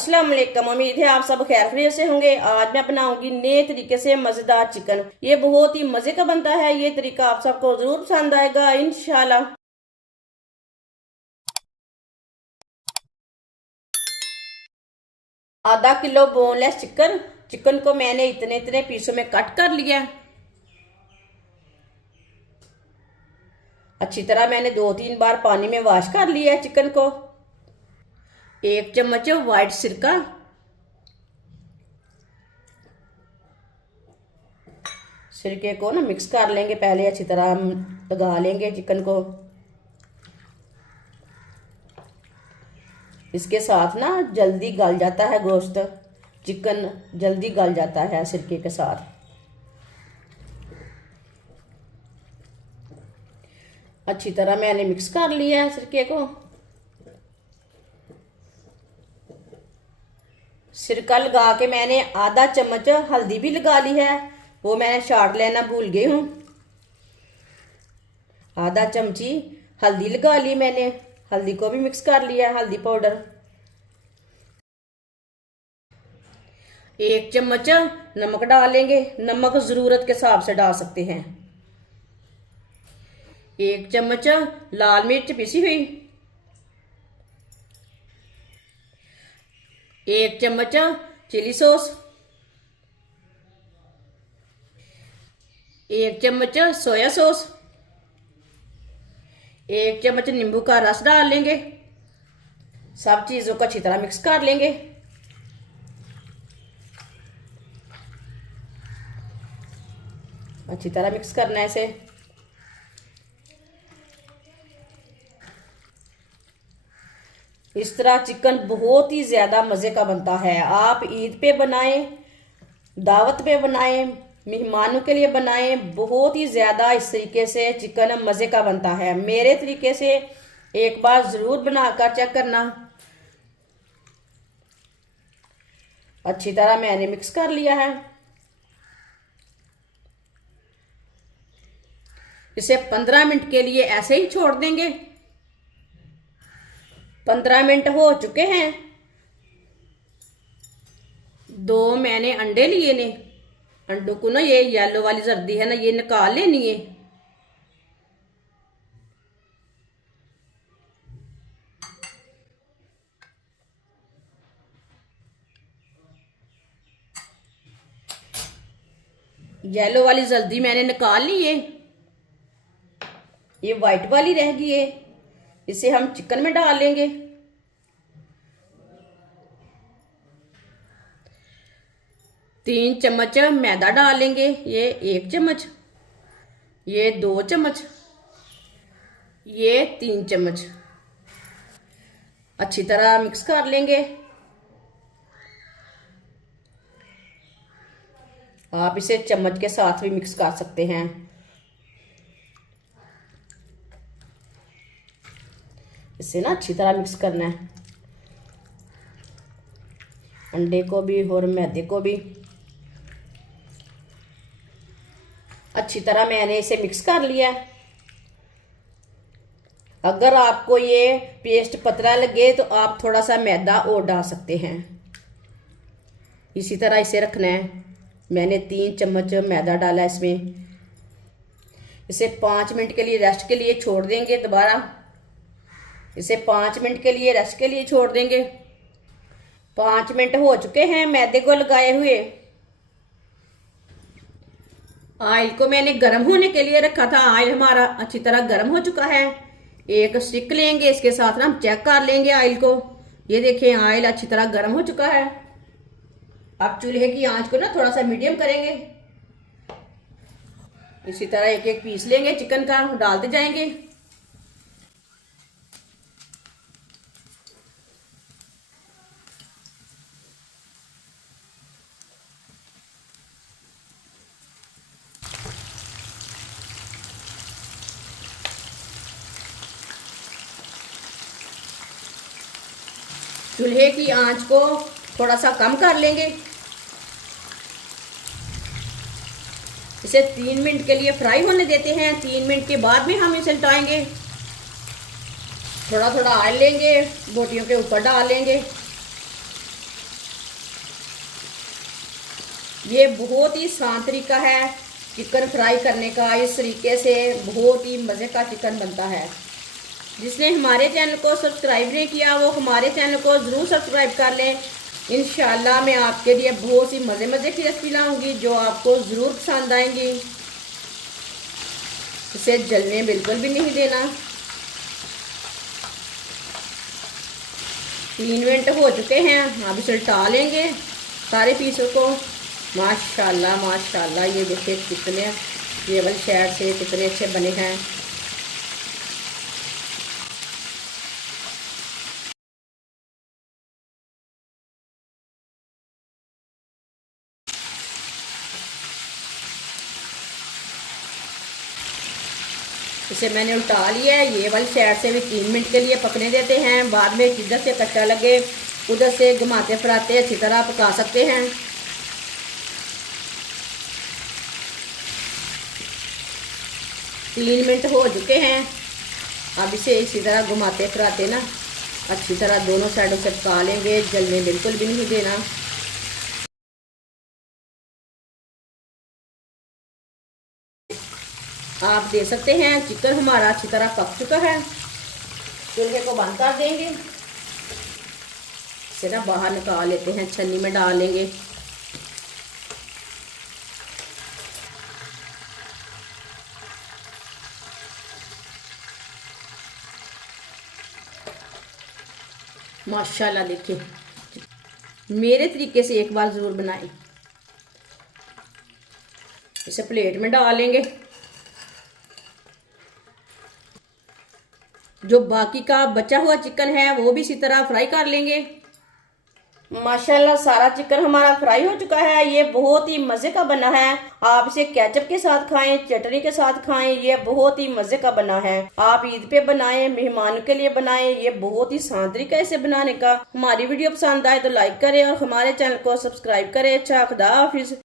अस्सलाम वालेकुम। उम्मीद है आप सब खैर खैरियत से होंगे। आज मैं बनाऊंगी नए तरीके से मजेदार चिकन। ये बहुत ही मजे का बनता है। ये तरीका आप सबको जरूर पसंद आएगा इंशाल्लाह। आधा किलो बोनलेस चिकन। चिकन को मैंने इतने इतने पीसों में कट कर लिया। अच्छी तरह मैंने 2-3 बार पानी में वॉश कर लिया है चिकन को। 1 चम्मच व्हाइट सिरका, सिरके को ना मिक्स कर लेंगे। पहले अच्छी तरह लगा लेंगे चिकन को। इसके साथ ना जल्दी गल जाता है गोश्त, चिकन जल्दी गल जाता है सिरके के साथ। अच्छी तरह मैंने मिक्स कर लिया है सिरके को। सिरका लगा के मैंने आधा चम्मच हल्दी भी लगा ली है, वो मैंने चाट लेना भूल गई हूँ। आधा चमची हल्दी लगा ली मैंने। हल्दी को भी मिक्स कर लिया, हल्दी पाउडर। 1 चम्मच नमक डालेंगे। नमक जरूरत के हिसाब से डाल सकते हैं। 1 चम्मच लाल मिर्च पिसी हुई। 1 चम्मच चिली सॉस। 1 चम्मच सोया सॉस। 1 चम्मच नींबू का रस डाल लेंगे। सब चीजों को अच्छी तरह मिक्स कर लेंगे। अच्छी तरह मिक्स करना है इसे। इस तरह चिकन बहुत ही ज्यादा मजे का बनता है। आप ईद पे बनाएं, दावत पे बनाएं, मेहमानों के लिए बनाएं। बहुत ही ज्यादा इस तरीके से चिकन मजे का बनता है। मेरे तरीके से एक बार जरूर बनाकर चेक करना। अच्छी तरह मैंने मिक्स कर लिया है। इसे 15 मिनट के लिए ऐसे ही छोड़ देंगे। 15 मिनट हो चुके हैं। 2 मैंने अंडे लिए ने। अंडों को ना ये येलो वाली जर्दी है ना, ये निकाल लेनी है। येलो वाली जर्दी मैंने निकाल ली है। ये व्हाइट वाली रह गई है, इसे हम चिकन में डाल लेंगे। तीन चम्मच मैदा डालेंगे। ये 1 चम्मच, ये 2 चम्मच, ये 3 चम्मच। अच्छी तरह मिक्स कर लेंगे। आप इसे चम्मच के साथ भी मिक्स कर सकते हैं। इसे ना अच्छी तरह मिक्स करना है, अंडे को भी और मैदे को भी। अच्छी तरह मैंने इसे मिक्स कर लिया। अगर आपको ये पेस्ट पतला लगे तो आप थोड़ा सा मैदा और डाल सकते हैं। इसी तरह इसे रखना है। मैंने 3 चम्मच मैदा डाला इसमें। इसे 5 मिनट के लिए रेस्ट के लिए छोड़ देंगे। दोबारा इसे 5 मिनट के लिए रेस्ट के लिए छोड़ देंगे। 5 मिनट हो चुके हैं मैदे को लगाए हुए। ऑयल को मैंने गर्म होने के लिए रखा था। ऑयल हमारा अच्छी तरह गर्म हो चुका है। एक स्टिक लेंगे, इसके साथ ना हम चेक कर लेंगे ऑयल को। ये देखें ऑयल अच्छी तरह गर्म हो चुका है। अब चूल्हे की आंच को ना थोड़ा सा मीडियम करेंगे। इसी तरह एक एक पीस लेंगे चिकन का, डालते जाएंगे। चूल्हे की आंच को थोड़ा सा कम कर लेंगे। इसे 3 मिनट के लिए फ्राई होने देते हैं। 3 मिनट के बाद में हम इसे उल्टाएंगे। थोड़ा थोड़ा ऑयल लेंगे, बोटियों के ऊपर डाल लेंगे। ये बहुत ही आसान तरीका है चिकन फ्राई करने का। इस तरीके से बहुत ही मज़े का चिकन बनता है। जिसने हमारे चैनल को सब्सक्राइब नहीं किया वो हमारे चैनल को ज़रूर सब्सक्राइब कर लें। इंशाल्लाह मैं आपके लिए बहुत सी मज़े की रेसिपी लाऊंगी जो आपको ज़रूर पसंद आएंगी। इसे जलने बिल्कुल भी नहीं देना। 3 मिनट हो चुके हैं, अब इसे उल्टा लेंगे सारे पीसों को। माशाल्लाह माशाल्लाह, ये देखिए कितने केवल शहर से कितने अच्छे बने हैं। इसे मैंने उल्टा लिया है। ये वाली साइड से भी 3 मिनट के लिए पकने देते हैं। बाद में जिधर से कच्चा लगे उधर से घुमाते फिराते अच्छी तरह पका सकते हैं। तीन मिनट हो चुके हैं। अब इसे इसी तरह घुमाते फिराते ना अच्छी तरह दोनों साइडों से पका लेंगे, जलने बिल्कुल भी नहीं देना। आप देख सकते हैं चिकन हमारा अच्छी तरह पक चुका है। चूल्हे को बंद कर देंगे। इसे ना बाहर निकाल लेते हैं, छन्नी में डाल लेंगे। माशाल्लाह देखिए, मेरे तरीके से एक बार ज़रूर बनाएं। इसे प्लेट में डाल लेंगे। जो बाकी का बचा हुआ चिकन है वो भी इसी तरह फ्राई कर लेंगे। माशाल्लाह सारा चिकन हमारा फ्राई हो चुका है। ये बहुत ही मज़े का बना है। आप इसे केचप के साथ खाएं, चटनी के साथ खाएं, ये बहुत ही मज़े का बना है। आप ईद पे बनाएं, मेहमानों के लिए बनाएं, ये बहुत ही आसान तरीका है इसे बनाने का। हमारी वीडियो पसंद आए तो लाइक करें और हमारे चैनल को सब्सक्राइब करें। अच्छा, खुदा हाफिज।